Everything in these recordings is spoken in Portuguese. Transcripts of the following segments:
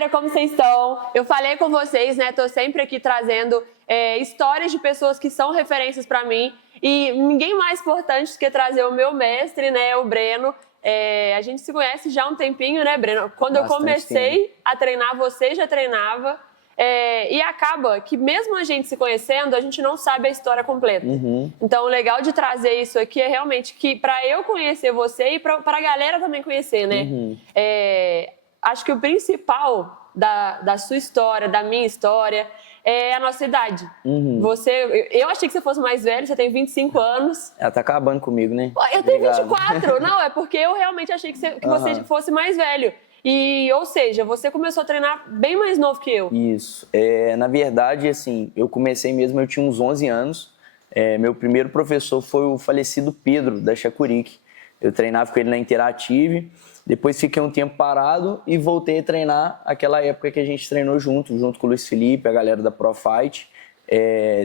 galera, como vocês estão? Eu falei com vocês, né? Tô sempre aqui trazendo histórias de pessoas que são referências para mim. E ninguém mais importante do que trazer o meu mestre, né? O Breno. A gente se conhece já há um tempinho, né, Breno? Quando eu comecei a treinar, você já treinava. E acaba que mesmo a gente se conhecendo, a gente não sabe a história completa. Então, o legal de trazer isso aqui é realmente que para eu conhecer você e para a galera também conhecer, né? Acho que o principal da sua história, da minha história, é a nossa idade. Eu achei que você fosse mais velho, você tem 25 anos. Ela tá acabando comigo, né? Eu tenho 24. Não, é porque eu realmente achei que você fosse mais velho. Ou seja, você começou a treinar bem mais novo que eu. Isso. Na verdade, assim, eu comecei mesmo, eu tinha uns 11 anos. Meu primeiro professor foi o falecido Pedro, da Chacurique. Eu treinava com ele na Interative, depois fiquei um tempo parado e voltei a treinar aquela época que a gente treinou junto com o Luiz Felipe, a galera da Profight.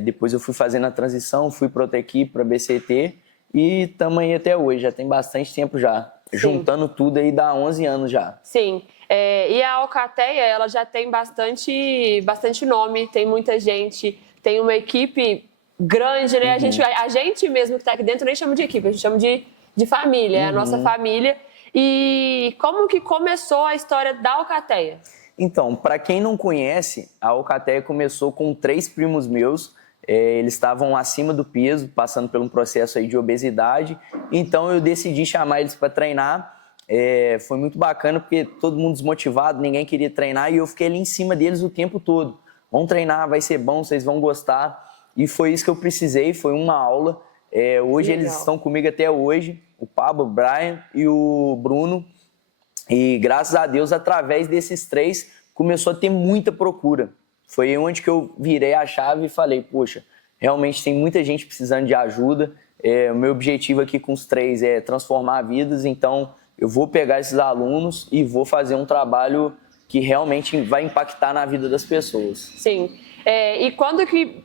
Depois eu fui fazendo a transição, fui para outra equipe, para a BCT, e estamos aí até hoje, já tem bastante tempo já. Sim. Juntando tudo aí dá 11 anos já. Sim, e a Alcateia, ela já tem bastante nome, tem muita gente, tem uma equipe grande, né? A gente mesmo que está aqui dentro nem chama de equipe, a gente chama de família, é a nossa família. E como que começou a história da Alcateia? Então, para quem não conhece, a Alcateia começou com 3 primos meus. Eles estavam acima do peso, passando por um processo aí de obesidade. Então, eu decidi chamar eles para treinar. Foi muito bacana, porque todo mundo desmotivado, ninguém queria treinar. E eu fiquei ali em cima deles o tempo todo. Vão treinar, vai ser bom, vocês vão gostar. E foi isso que eu precisei, foi uma aula. Hoje eles estão comigo até hoje. O Pablo, o Brian e o Bruno. E graças a Deus, através desses 3, começou a ter muita procura. Foi onde que eu virei a chave e falei, poxa, realmente tem muita gente precisando de ajuda. O meu objetivo aqui com os 3 é transformar vidas, então eu vou pegar esses alunos e vou fazer um trabalho que realmente vai impactar na vida das pessoas. Sim. E quando que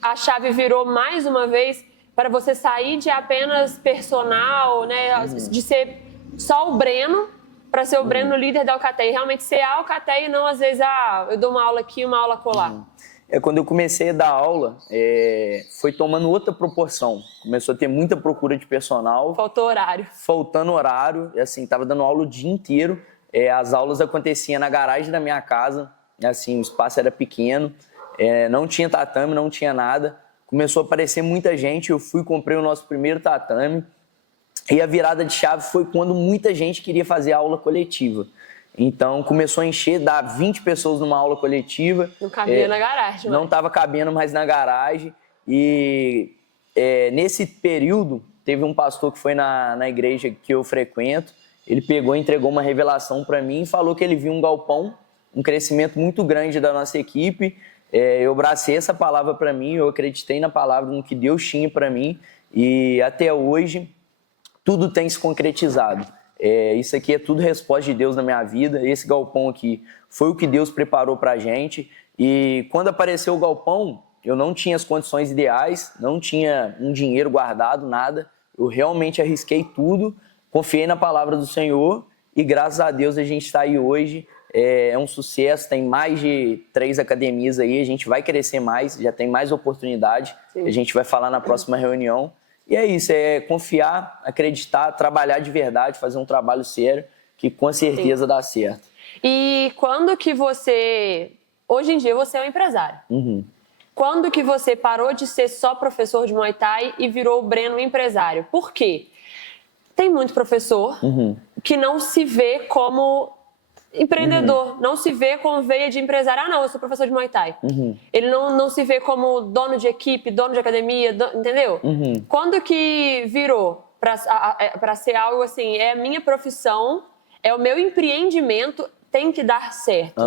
a chave virou mais uma vez para você sair de apenas personal, né, de ser só o Breno, para ser o Breno líder da Alcateia, realmente ser a Alcateia e não às vezes, eu dou uma aula aqui, uma aula colar. Quando eu comecei a dar aula, foi tomando outra proporção. Começou a ter muita procura de personal. Faltou horário. Faltando horário, assim, tava dando aula o dia inteiro. As aulas aconteciam na garagem da minha casa, assim, o espaço era pequeno, não tinha tatame, não tinha nada. Começou a aparecer muita gente, eu comprei o nosso primeiro tatame. E a virada de chave foi quando muita gente queria fazer aula coletiva. Então, começou a encher, dar 20 pessoas numa aula coletiva. Não cabia na garagem. Não estava cabendo mais na garagem. E nesse período, teve um pastor que foi na igreja que eu frequento. Ele pegou e entregou uma revelação para mim e falou que ele viu um galpão, um crescimento muito grande da nossa equipe. Eu abracei essa palavra para mim, eu acreditei na palavra, no que Deus tinha para mim. E até hoje, tudo tem se concretizado. Isso aqui é tudo resposta de Deus na minha vida. Esse galpão aqui foi o que Deus preparou para a gente. E quando apareceu o galpão, eu não tinha as condições ideais, não tinha um dinheiro guardado, nada. Eu realmente arrisquei tudo, confiei na palavra do Senhor e graças a Deus a gente está aí hoje. É um sucesso, tem mais de 3 academias aí, a gente vai crescer mais, já tem mais oportunidade. Sim. A gente vai falar na próxima reunião. E é isso, confiar, acreditar, trabalhar de verdade, fazer um trabalho sério, que com certeza dá certo. E quando que você... Hoje em dia você é um empresário. Quando que você parou de ser só professor de Muay Thai e virou o Breno empresário? Por quê? Tem muito professor que não se vê como empreendedor, não se vê com veia de empresário. Não, eu sou professor de Muay Thai. Ele não se vê como dono de equipe, dono de academia, entendeu? Quando que virou para ser algo assim, é a minha profissão, é o meu empreendimento, tem que dar certo?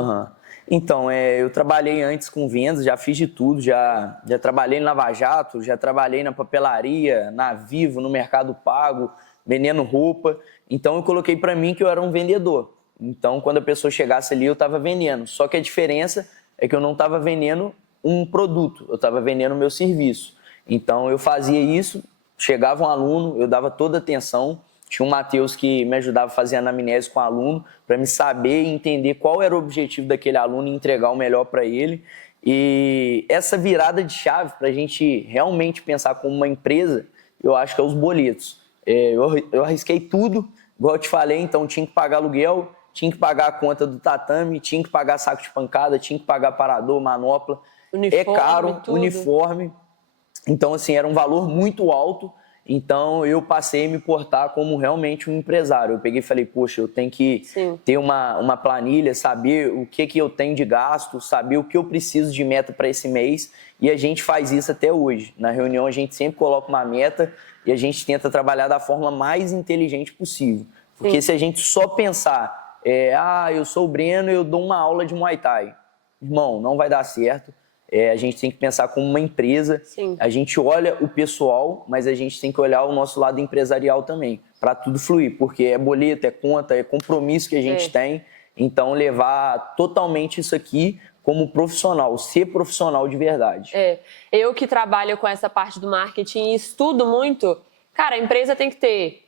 Então, eu trabalhei antes com vendas, já fiz de tudo, já trabalhei no Lava Jato, já trabalhei na papelaria, na Vivo, no Mercado Pago, vendendo roupa. Então, eu coloquei para mim que eu era um vendedor. Então, quando a pessoa chegasse ali, eu estava vendendo. Só que a diferença é que eu não estava vendendo um produto, eu estava vendendo o meu serviço. Então, eu fazia isso, chegava um aluno, eu dava toda a atenção. tinha o Matheus que me ajudava a fazer anamnese com o aluno, para me saber e entender qual era o objetivo daquele aluno e entregar o melhor para ele. E essa virada de chave para a gente realmente pensar como uma empresa, eu acho que é os boletos. Eu arrisquei tudo, igual eu te falei, então tinha que pagar aluguel, tinha que pagar a conta do tatame, tinha que pagar saco de pancada, tinha que pagar parador, manopla. Uniforme, é caro, tudo. uniforme. Então, assim, era um valor muito alto. Então, eu passei a me portar como realmente um empresário. Eu peguei e falei, poxa, eu tenho que ter uma planilha, saber o que eu tenho de gasto, saber o que eu preciso de meta para esse mês. E a gente faz isso até hoje. Na reunião, a gente sempre coloca uma meta e a gente tenta trabalhar da forma mais inteligente possível. Porque se a gente só pensar, eu sou o Breno e eu dou uma aula de Muay Thai. Irmão, não vai dar certo. A gente tem que pensar como uma empresa. A gente olha o pessoal, mas a gente tem que olhar o nosso lado empresarial também, para tudo fluir, porque é boleto, é conta, é compromisso que a gente tem. Então, levar totalmente isso aqui como profissional, ser profissional de verdade. Eu que trabalho com essa parte do marketing e estudo muito, cara, a empresa tem que ter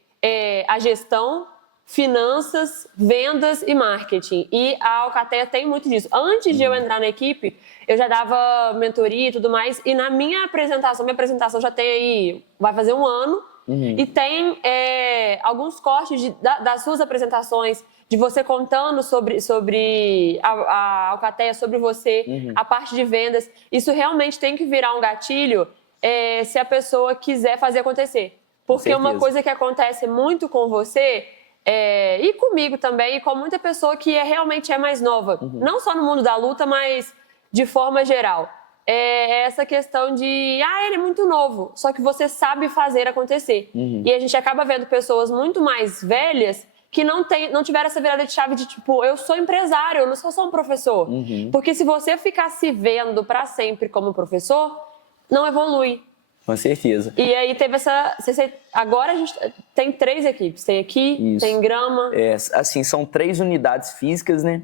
a gestão, finanças, vendas e marketing. E a Alcatel tem muito disso. Antes de eu entrar na equipe, eu já dava mentoria e tudo mais. E na minha apresentação já tem aí, vai fazer um ano. E tem alguns cortes das suas apresentações, de você contando sobre a Alcatel, sobre você, a parte de vendas. Isso realmente tem que virar um gatilho se a pessoa quiser fazer acontecer. Porque uma coisa que acontece muito com você... e comigo também, e com muita pessoa que realmente é mais nova. Não só no mundo da luta, mas de forma geral. Essa questão de, ele é muito novo, só que você sabe fazer acontecer. E a gente acaba vendo pessoas muito mais velhas que não tiveram essa virada de chave de tipo, eu sou empresário, eu não sou só um professor. Porque se você ficar se vendo para sempre como professor, não evolui. Com certeza. E aí teve agora a gente tem 3 equipes. Tem aqui, tem Grama. Assim, são 3 unidades físicas, né?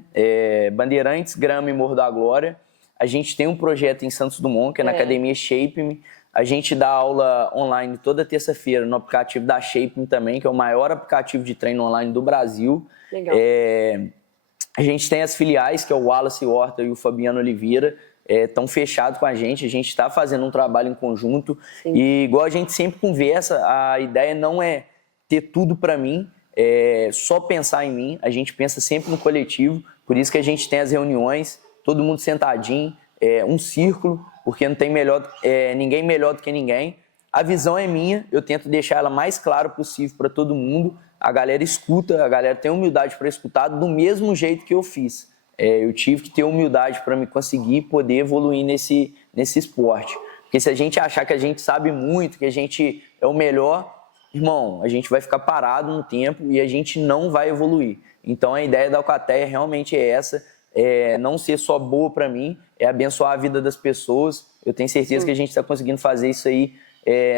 Bandeirantes, Grama e Morro da Glória. A gente tem um projeto em Santos Dumont, que é na Academia Shape Me. A gente dá aula online toda terça-feira no aplicativo da Shape Me também, que é o maior aplicativo de treino online do Brasil. Legal. A gente tem as filiais, que é o Wallace Horta e o Fabiano Oliveira. Estão fechados com a gente está fazendo um trabalho em conjunto. E igual a gente sempre conversa, a ideia não é ter tudo para mim, só pensar em mim, a gente pensa sempre no coletivo, por isso que a gente tem as reuniões, todo mundo sentadinho, um círculo, porque não tem ninguém melhor do que ninguém. A visão é minha, eu tento deixar ela mais clara possível para todo mundo, a galera escuta, a galera tem humildade para escutar do mesmo jeito que eu fiz. Eu tive que ter humildade para me conseguir poder evoluir nesse esporte. Porque se a gente achar que a gente sabe muito, que a gente é o melhor, irmão, a gente vai ficar parado no tempo e a gente não vai evoluir. Então a ideia da Alcatel realmente é essa, não ser só boa para mim, é abençoar a vida das pessoas. Eu tenho certeza que a gente está conseguindo fazer isso aí,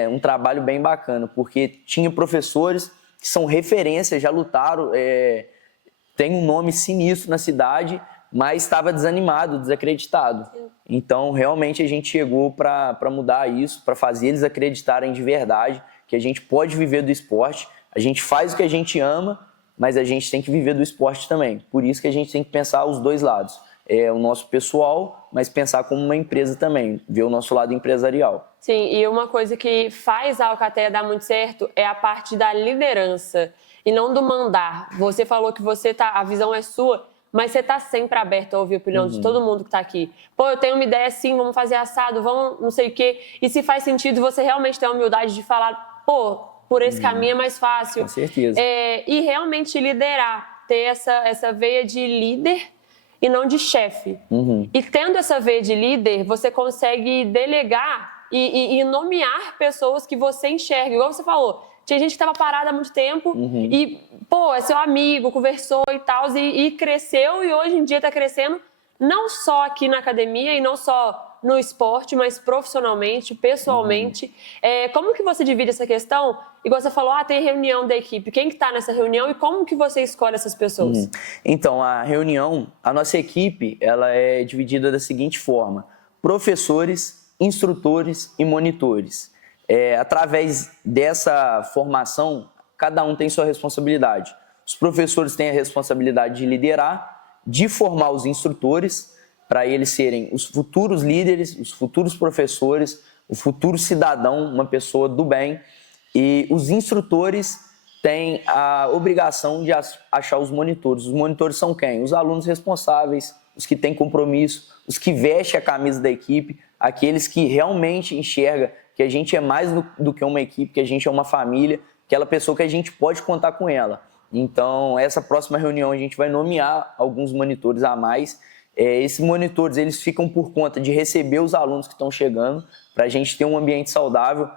um trabalho bem bacana, porque tinha professores que são referências, já lutaram, tem um nome sinistro na cidade, mas estava desanimado, desacreditado. Então, realmente, a gente chegou para mudar isso, para fazer eles acreditarem de verdade que a gente pode viver do esporte. A gente faz o que a gente ama, mas a gente tem que viver do esporte também. Por isso que a gente tem que pensar os dois lados. O nosso pessoal, mas pensar como uma empresa também, ver o nosso lado empresarial. Sim, e uma coisa que faz a Alcatel dar muito certo é a parte da liderança e não do mandar. Você falou que a visão é sua, mas você está sempre aberto a ouvir a opinião de todo mundo que está aqui. Pô, eu tenho uma ideia assim, vamos fazer assado, vamos não sei o quê. E se faz sentido, você realmente tem a humildade de falar, por esse caminho é mais fácil. Com certeza. E realmente liderar, ter essa veia de líder e não de chefe. E tendo essa veia de líder, você consegue delegar e nomear pessoas que você enxerga. Igual você falou, tinha gente que estava parada há muito tempo e, é seu amigo, conversou e tal, e cresceu e hoje em dia está crescendo, não só aqui na academia e não só no esporte, mas profissionalmente, pessoalmente. Como que você divide essa questão? Igual você falou, tem reunião da equipe. Quem que está nessa reunião e como que você escolhe essas pessoas? Então, a nossa equipe, ela é dividida da seguinte forma: professores, instrutores e monitores. Através dessa formação, cada um tem sua responsabilidade. Os professores têm a responsabilidade de liderar, de formar os instrutores, para eles serem os futuros líderes, os futuros professores, o futuro cidadão, uma pessoa do bem. E os instrutores têm a obrigação de achar os monitores. Os monitores são quem? Os alunos responsáveis, os que têm compromisso, os que vestem a camisa da equipe, aqueles que realmente enxergam que a gente é mais do que uma equipe, que a gente é uma família, aquela pessoa que a gente pode contar com ela. Então, essa próxima reunião a gente vai nomear alguns monitores a mais. Esses monitores, eles ficam por conta de receber os alunos que estão chegando, para a gente ter um ambiente saudável.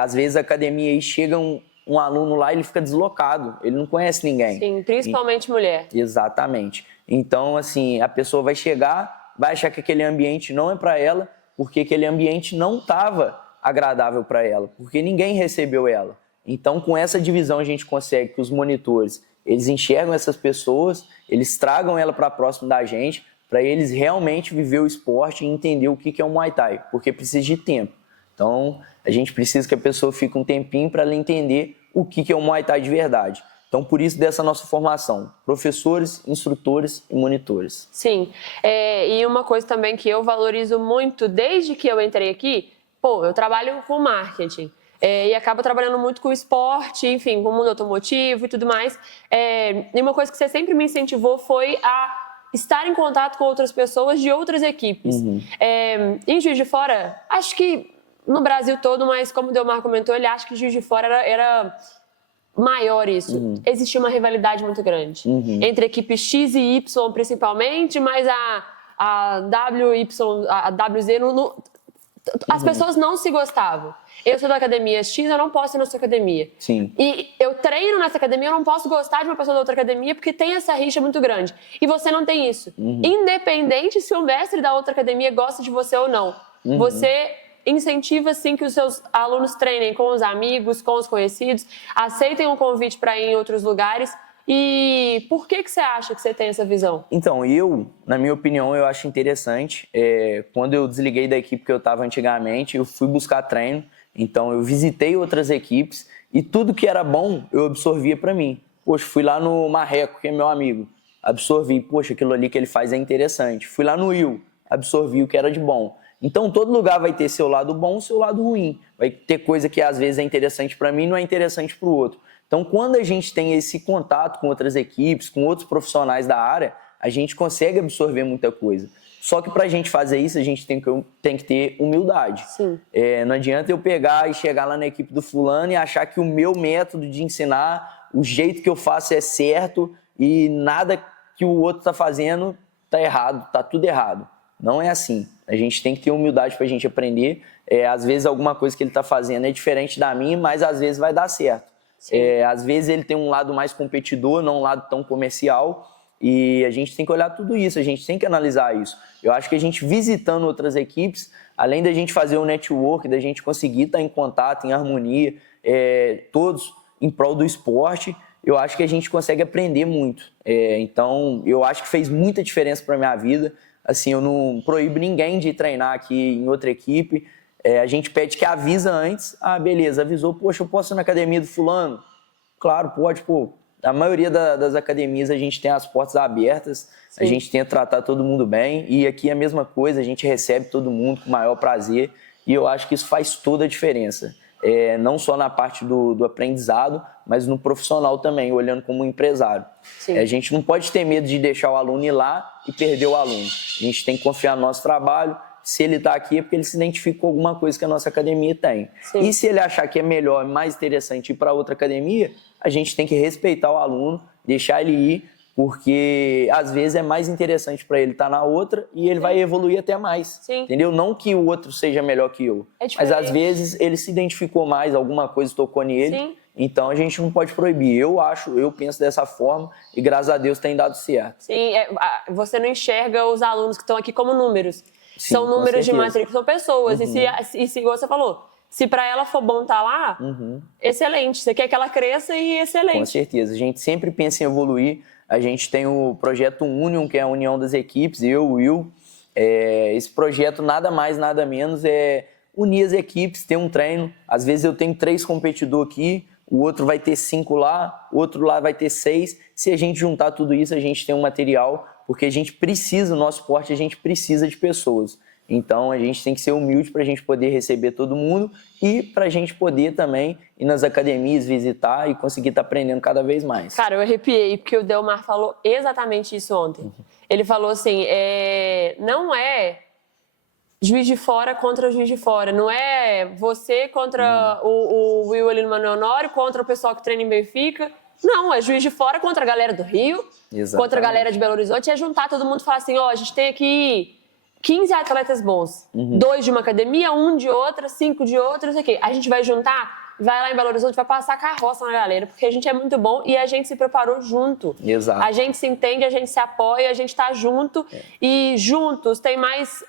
Às vezes a academia aí chega um aluno lá e ele fica deslocado, ele não conhece ninguém. Sim, principalmente mulher. Exatamente. Então, assim, a pessoa vai chegar, vai achar que aquele ambiente não é para ela, porque aquele ambiente não estava agradável para ela, porque ninguém recebeu ela. Então, com essa divisão, a gente consegue que os monitores, eles enxergam essas pessoas, eles tragam ela para próximo da gente, para eles realmente viver o esporte e entender o que é um Muay Thai, porque precisa de tempo. Então, a gente precisa que a pessoa fique um tempinho para ela entender o que é um Muay Thai de verdade. Então, por isso, dessa nossa formação, professores, instrutores e monitores. Sim, e uma coisa também que eu valorizo muito desde que eu entrei aqui, eu trabalho com marketing. E acabo trabalhando muito com esporte, enfim, com o mundo automotivo e tudo mais. E uma coisa que você sempre me incentivou foi a estar em contato com outras pessoas de outras equipes. Em Juiz de Fora, acho que no Brasil todo, mas como o Delmar comentou, ele acha que Juiz de Fora era maior isso. Existia uma rivalidade muito grande. Entre equipes X e Y, principalmente, mas a WZ... As pessoas não se gostavam. Eu sou da academia X, eu não posso ir na sua academia. Sim. E eu treino nessa academia, eu não posso gostar de uma pessoa da outra academia porque tem essa rixa muito grande. E você não tem isso. Independente se o mestre da outra academia gosta de você ou não. Você incentiva, sim, que os seus alunos treinem com os amigos, com os conhecidos, aceitem um convite para ir em outros lugares. E por que você acha que você tem essa visão? Então, na minha opinião, eu acho interessante. Quando eu desliguei da equipe que eu estava antigamente, eu fui buscar treino. Então, eu visitei outras equipes e tudo que era bom, eu absorvia para mim. Poxa, fui lá no Marreco, que é meu amigo. Absorvi, poxa, aquilo ali que ele faz é interessante. Fui lá no Will, absorvi o que era de bom. Então, todo lugar vai ter seu lado bom e seu lado ruim. Vai ter coisa que às vezes é interessante para mim e não é interessante para o outro. Então, quando a gente tem esse contato com outras equipes, com outros profissionais da área, a gente consegue absorver muita coisa. Só que para a gente fazer isso, a gente tem que ter humildade. Sim. Não adianta eu pegar e chegar lá na equipe do fulano e achar que o meu método de ensinar, o jeito que eu faço é certo e nada que o outro está fazendo está errado, está tudo errado. Não é assim. A gente tem que ter humildade para a gente aprender. Às vezes alguma coisa que ele está fazendo é diferente da minha, mas às vezes vai dar certo. Às vezes ele tem um lado mais competidor, não um lado tão comercial, e a gente tem que olhar tudo isso, a gente tem que analisar isso. Eu acho que a gente visitando outras equipes, além da gente fazer o network, da gente conseguir estar em contato, em harmonia, todos em prol do esporte, eu acho que a gente consegue aprender muito. Então, eu acho que fez muita diferença para a minha vida. Assim, eu não proíbo ninguém de treinar aqui em outra equipe. A gente pede que avisa antes. Beleza, avisou. Poxa, eu posso ir na academia do fulano? Claro, pode. A maioria das academias a gente tem as portas abertas. Sim. A gente tenta tratar todo mundo bem. E aqui é a mesma coisa, a gente recebe todo mundo com o maior prazer. E eu acho que isso faz toda a diferença. Não só na parte do aprendizado, mas no profissional também, olhando como um empresário. A gente não pode ter medo de deixar o aluno ir lá e perder o aluno. A gente tem que confiar no nosso trabalho. Se ele está aqui é porque ele se identifica com alguma coisa que a nossa academia tem. Sim. E se ele achar que é melhor, mais interessante ir para outra academia, a gente tem que respeitar o aluno, deixar ele ir, porque às vezes é mais interessante para ele estar na outra e ele vai evoluir até mais. Sim. Entendeu? Não que o outro seja melhor que eu, mas às vezes ele se identificou mais, alguma coisa tocou nele. Sim. Então a gente não pode proibir. Eu penso dessa forma e graças a Deus tem dado certo. Sim, você não enxerga os alunos que estão aqui como números. Sim, são números de matrícula, são pessoas. E se igual você falou, se para ela for bom estar lá, excelente. Você quer que ela cresça e excelente. Com certeza. A gente sempre pensa em evoluir. A gente tem o projeto Union, que é a união das equipes, eu, o Will. Esse projeto nada mais, nada menos é unir as equipes, ter um treino. Às vezes eu tenho 3 competidores aqui, o outro vai ter 5 lá, o outro lá vai ter 6. Se a gente juntar tudo isso, a gente tem um material, porque a gente precisa, o nosso esporte, a gente precisa de pessoas. Então, a gente tem que ser humilde para a gente poder receber todo mundo e para a gente poder também ir nas academias, visitar e conseguir estar aprendendo cada vez mais. Cara, eu arrepiei, porque o Delmar falou exatamente isso ontem. Ele falou assim, não é Juiz de Fora contra Juiz de Fora, não é você contra o Will ali no Manuel Honório, contra o pessoal que treina em Benfica. Não, é Juiz de Fora contra a galera do Rio, contra a galera de Belo Horizonte, é juntar todo mundo e falar assim, a gente tem aqui 15 atletas bons, 2 de uma academia, 1 de outra, 5 de outra, não sei o quê. A gente vai juntar, vai lá em Belo Horizonte, vai passar carroça na galera, porque a gente é muito bom e a gente se preparou junto. Exato. A gente se entende, a gente se apoia, a gente tá junto e juntos tem mais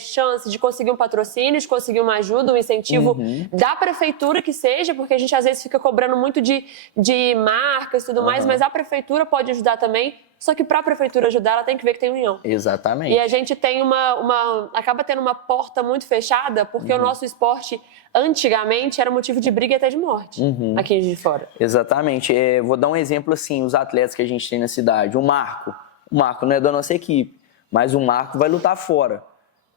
chance de conseguir um patrocínio, de conseguir uma ajuda, um incentivo da prefeitura que seja, porque a gente às vezes fica cobrando muito de marcas e tudo mais, mas a prefeitura pode ajudar também. Só que para a prefeitura ajudar, ela tem que ver que tem união. Exatamente. E a gente tem acaba tendo uma porta muito fechada, porque o nosso esporte, antigamente, era motivo de briga e até de morte, aqui em Juiz de Fora. Exatamente. Vou dar um exemplo assim, os atletas que a gente tem na cidade. O Marco não é da nossa equipe, mas o Marco vai lutar fora.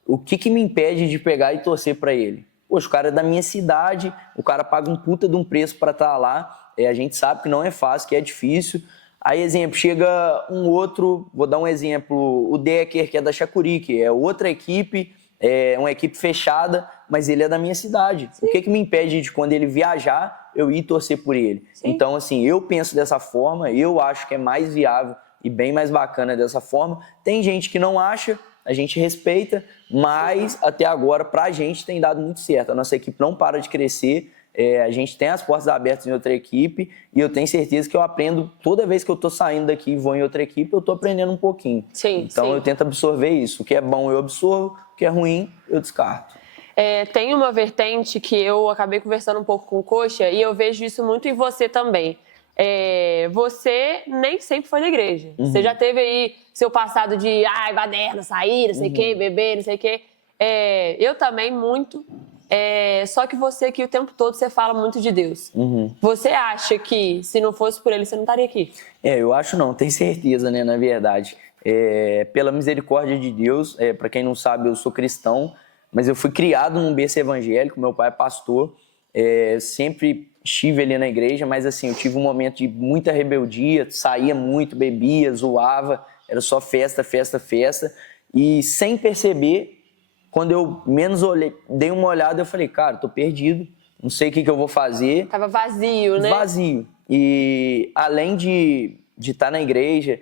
O que me impede de pegar e torcer para ele? Poxa, o cara é da minha cidade, o cara paga um puta de um preço para estar lá. A gente sabe que não é fácil, que é difícil. Aí, exemplo, chega um outro, vou dar um exemplo, o Decker, que é da Chacuri, que é outra equipe, é uma equipe fechada, mas ele é da minha cidade. Sim. O que me impede de, quando ele viajar, eu ir torcer por ele? Sim. Então, assim, eu penso dessa forma, eu acho que é mais viável e bem mais bacana dessa forma. Tem gente que não acha, a gente respeita, mas até agora, pra gente, tem dado muito certo. A nossa equipe não para de crescer. A gente tem as portas abertas em outra equipe e eu tenho certeza que eu aprendo, toda vez que eu tô saindo daqui e vou em outra equipe, eu tô aprendendo um pouquinho. Sim, então eu tento absorver isso. O que é bom eu absorvo, o que é ruim eu descarto. Tem uma vertente que eu acabei conversando um pouco com o Coxa e eu vejo isso muito em você também. Você nem sempre foi na igreja. Você já teve aí seu passado de baderna, sair, não sei o quê, beber, não sei o quê. Eu também muito. Só que você aqui o tempo todo você fala muito de Deus. Você acha que se não fosse por ele você não estaria aqui? Eu acho não, tenho certeza, né, na verdade. Pela misericórdia de Deus, para quem não sabe, eu sou cristão, mas eu fui criado num berço evangélico, meu pai é pastor, sempre estive ali na igreja, mas assim, eu tive um momento de muita rebeldia, saía muito, bebia, zoava, era só festa, festa, festa, e sem perceber, quando eu menos olhei, dei uma olhada, eu falei, cara, tô perdido, não sei o que eu vou fazer. Tava vazio, né? Vazio. E além de estar na igreja,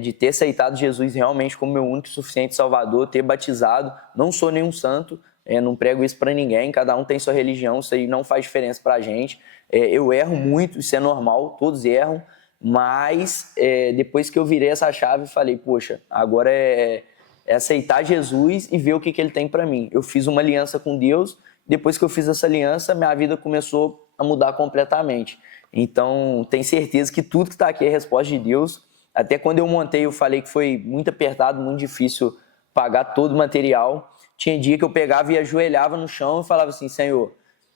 de ter aceitado Jesus realmente como meu único e suficiente Salvador, ter batizado, não sou nenhum santo, não prego isso pra ninguém, cada um tem sua religião, isso aí não faz diferença pra gente. Eu erro muito, isso é normal, todos erram, mas depois que eu virei essa chave, falei, poxa, agora é aceitar Jesus e ver o que ele tem para mim. Eu fiz uma aliança com Deus, depois que eu fiz essa aliança, minha vida começou a mudar completamente. Então, tenho certeza que tudo que está aqui é resposta de Deus. Até quando eu montei, eu falei que foi muito apertado, muito difícil pagar todo o material. Tinha dia que eu pegava e ajoelhava no chão e falava assim, Senhor,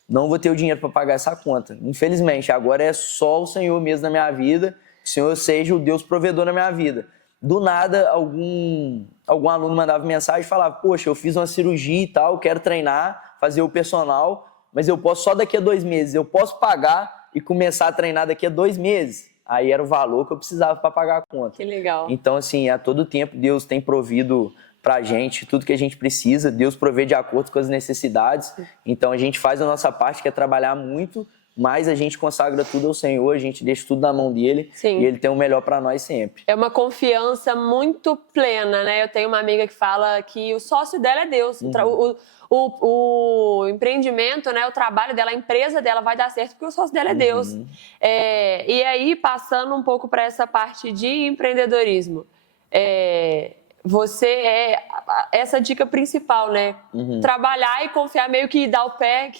não vou ter o dinheiro para pagar essa conta. Infelizmente, agora é só o Senhor mesmo na minha vida, que o Senhor seja o Deus provedor na minha vida. Do nada, algum aluno mandava mensagem e falava, poxa, eu fiz uma cirurgia e tal, quero treinar, fazer o personal, mas eu posso só daqui a 2 meses. Eu posso pagar e começar a treinar daqui a 2 meses. Aí era o valor que eu precisava para pagar a conta. Que legal. Então, assim, a todo tempo Deus tem provido pra gente tudo que a gente precisa. Deus provê de acordo com as necessidades. Então, a gente faz a nossa parte, que é trabalhar muito, mas a gente consagra tudo ao Senhor, a gente deixa tudo na mão dele. Sim. E ele tem o melhor para nós sempre. É uma confiança muito plena, né? Eu tenho uma amiga que fala que o sócio dela é Deus. O empreendimento, né? O trabalho dela, a empresa dela vai dar certo porque o sócio dela é Deus. E aí, passando um pouco para essa parte de empreendedorismo, você essa dica principal, né? Trabalhar e confiar, meio que dar o pé,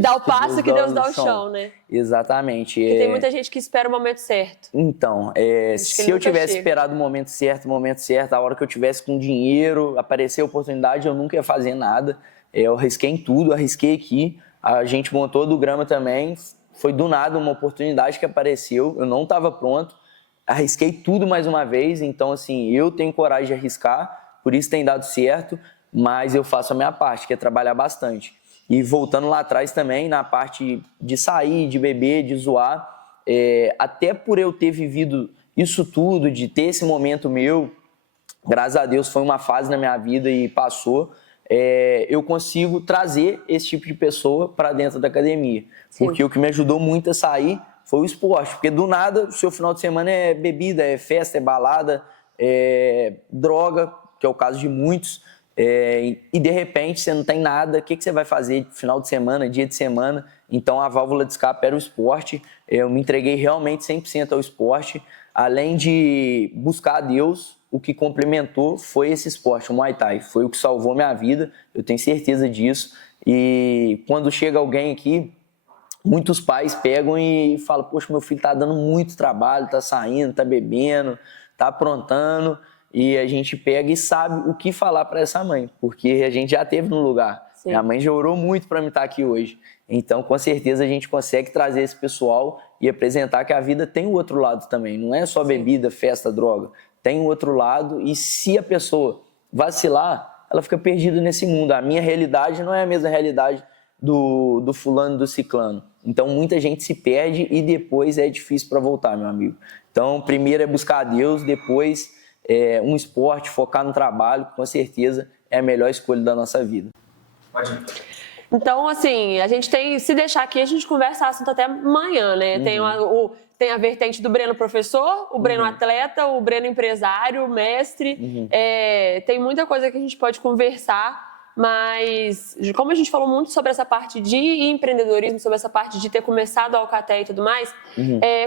dar o passo, que Deus dá o chão, né? Exatamente. Porque tem muita gente que espera o momento certo. Então, se eu tivesse esperado o momento certo, a hora que eu tivesse com dinheiro, aparecer a oportunidade, eu nunca ia fazer nada. Eu arrisquei em tudo, arrisquei aqui. A gente montou do Grama também, foi do nada uma oportunidade que apareceu, eu não estava pronto, arrisquei tudo mais uma vez, então assim, eu tenho coragem de arriscar, por isso tem dado certo, mas eu faço a minha parte, que é trabalhar bastante. E voltando lá atrás também, na parte de sair, de beber, de zoar, até por eu ter vivido isso tudo, de ter esse momento meu, graças a Deus foi uma fase na minha vida e passou, eu consigo trazer esse tipo de pessoa para dentro da academia. Sim. Porque o que me ajudou muito a sair foi o esporte, porque do nada o seu final de semana é bebida, é festa, é balada, é droga, que é o caso de muitos, e de repente você não tem nada, o que você vai fazer final de semana, dia de semana? Então a válvula de escape era o esporte, eu me entreguei realmente 100% ao esporte, além de buscar a Deus, o que complementou foi esse esporte, o Muay Thai, foi o que salvou minha vida, eu tenho certeza disso, e quando chega alguém aqui, muitos pais pegam e falam, poxa, meu filho tá dando muito trabalho, tá saindo, tá bebendo, tá aprontando, e a gente pega e sabe o que falar para essa mãe, porque a gente já esteve no lugar. Sim. Minha mãe já orou muito para mim estar aqui hoje. Então, com certeza, a gente consegue trazer esse pessoal e apresentar que a vida tem o outro lado também. Não é só bebida, festa, droga. Tem o outro lado e se a pessoa vacilar, ela fica perdida nesse mundo. A minha realidade não é a mesma realidade do fulano, do ciclano. Então, muita gente se perde e depois é difícil para voltar, meu amigo. Então, primeiro é buscar a Deus, depois um esporte, focar no trabalho, com certeza é a melhor escolha da nossa vida. Pode ir. Então, assim, a gente tem, se deixar aqui, a gente conversa assunto até amanhã, né? Uhum. Tem a vertente do Breno professor, o Breno atleta, o Breno empresário, o mestre. Uhum. Tem muita coisa que a gente pode conversar, mas como a gente falou muito sobre essa parte de empreendedorismo, sobre essa parte de ter começado a Alcatel e tudo mais,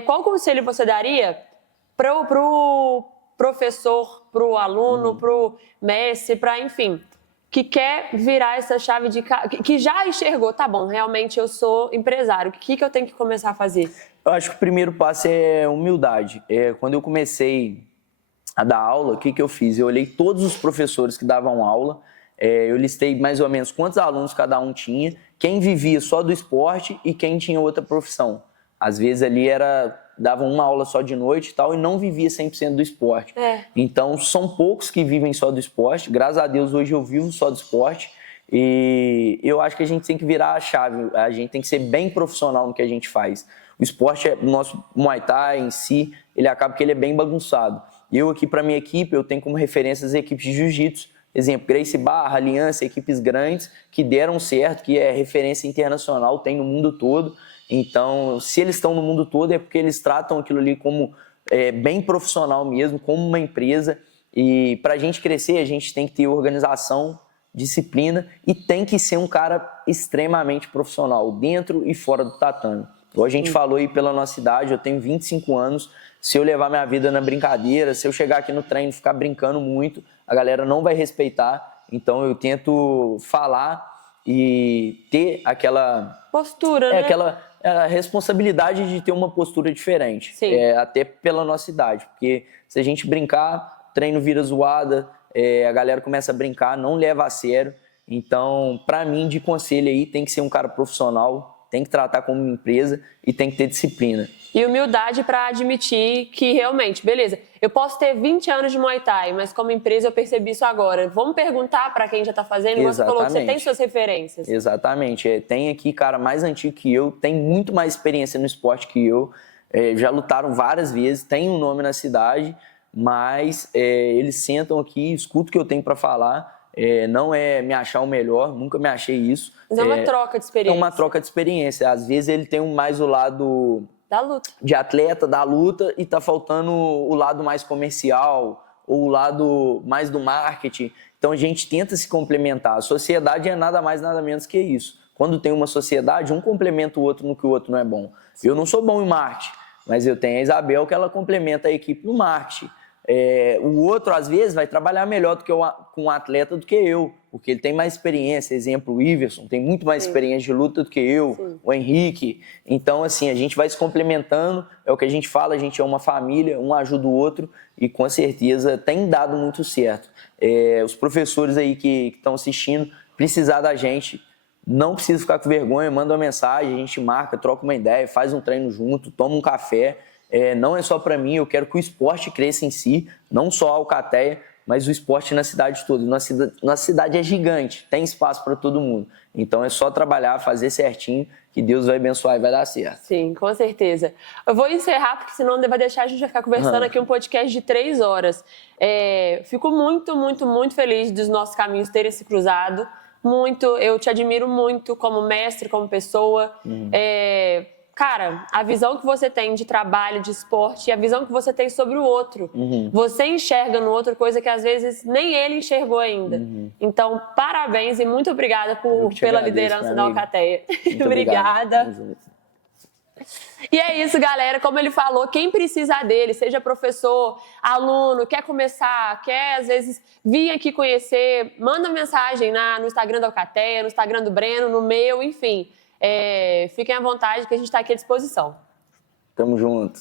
qual conselho você daria pro professor, pro aluno, pro mestre, para, enfim, que quer virar essa chave de... que já enxergou, tá bom, realmente eu sou empresário, o que eu tenho que começar a fazer? Eu acho que o primeiro passo é humildade. Quando eu comecei a dar aula, o que eu fiz? Eu olhei todos os professores que davam aula, eu listei mais ou menos quantos alunos cada um tinha, quem vivia só do esporte e quem tinha outra profissão. Às vezes ali davam uma aula só de noite e tal, e não vivia 100% do esporte. Então, são poucos que vivem só do esporte. Graças a Deus, hoje eu vivo só do esporte. E eu acho que a gente tem que virar a chave. A gente tem que ser bem profissional no que a gente faz. O esporte, o nosso Muay Thai em si, ele acaba que ele é bem bagunçado. Eu aqui, para minha equipe, eu tenho como referência as equipes de jiu-jitsu. Exemplo, Gracie Barra, Aliança, equipes grandes que deram certo, que é referência internacional, tem no mundo todo. Então, se eles estão no mundo todo é porque eles tratam aquilo ali como bem profissional mesmo, como uma empresa. E para a gente crescer, a gente tem que ter organização, disciplina e tem que ser um cara extremamente profissional, dentro e fora do tatame. Igual a gente falou aí pela nossa idade, eu tenho 25 anos, se eu levar minha vida na brincadeira, se eu chegar aqui no treino e ficar brincando muito, a galera não vai respeitar. Então eu tento falar e ter aquela... postura, né? A responsabilidade de ter uma postura diferente, até pela nossa idade, porque se a gente brincar, treino vira zoada, a galera começa a brincar, não leva a sério. Então, para mim, de conselho aí, tem que ser um cara profissional, tem que tratar como uma empresa e tem que ter disciplina. E humildade para admitir que realmente, beleza, eu posso ter 20 anos de Muay Thai, mas como empresa eu percebi isso agora. Vamos perguntar para quem já está fazendo, igual você falou que você tem suas referências. Exatamente. Tem aqui cara mais antigo que eu, tem muito mais experiência no esporte que eu, já lutaram várias vezes, tem um nome na cidade, mas eles sentam aqui, escutam o que eu tenho para falar. Não é me achar o melhor, nunca me achei isso. Mas é uma troca de experiência. É uma troca de experiência. Às vezes ele tem mais o lado... da luta. De atleta, da luta, e tá faltando o lado mais comercial, ou o lado mais do marketing. Então a gente tenta se complementar. A sociedade é nada mais, nada menos que isso. Quando tem uma sociedade, um complementa o outro no que o outro não é bom. Eu não sou bom em marketing, mas eu tenho a Isabel que ela complementa a equipe no marketing. O outro, às vezes, vai trabalhar melhor com um atleta do que eu, porque ele tem mais experiência. Exemplo, o Iverson tem muito mais experiência de luta do que eu, o Henrique. Então, assim, a gente vai se complementando, é o que a gente fala, a gente é uma família, um ajuda o outro e, com certeza, tem dado muito certo. Os professores aí que estão assistindo, precisar da gente, não precisa ficar com vergonha, manda uma mensagem, a gente marca, troca uma ideia, faz um treino junto, toma um café. Não é só para mim, eu quero que o esporte cresça em si, não só a Alcateia, mas o esporte na cidade toda. Nossa cidade é gigante, tem espaço para todo mundo. Então é só trabalhar, fazer certinho, que Deus vai abençoar e vai dar certo. Sim, com certeza. Eu vou encerrar, porque senão vai deixar a gente ficar conversando aqui um podcast de 3 horas. Fico muito, muito, muito feliz dos nossos caminhos terem se cruzado. Muito, eu te admiro muito como mestre, como pessoa. Cara, a visão que você tem de trabalho, de esporte, e a visão que você tem sobre o outro. Você enxerga no outro coisa que às vezes nem ele enxergou ainda. Então, parabéns e muito obrigada pela liderança da Alcateia. Obrigada. E é isso, galera. Como ele falou, quem precisar dele, seja professor, aluno, quer começar, quer às vezes vir aqui conhecer, manda mensagem no Instagram da Alcateia, no Instagram do Breno, no meu, enfim. Fiquem à vontade que a gente está aqui à disposição. Tamo junto.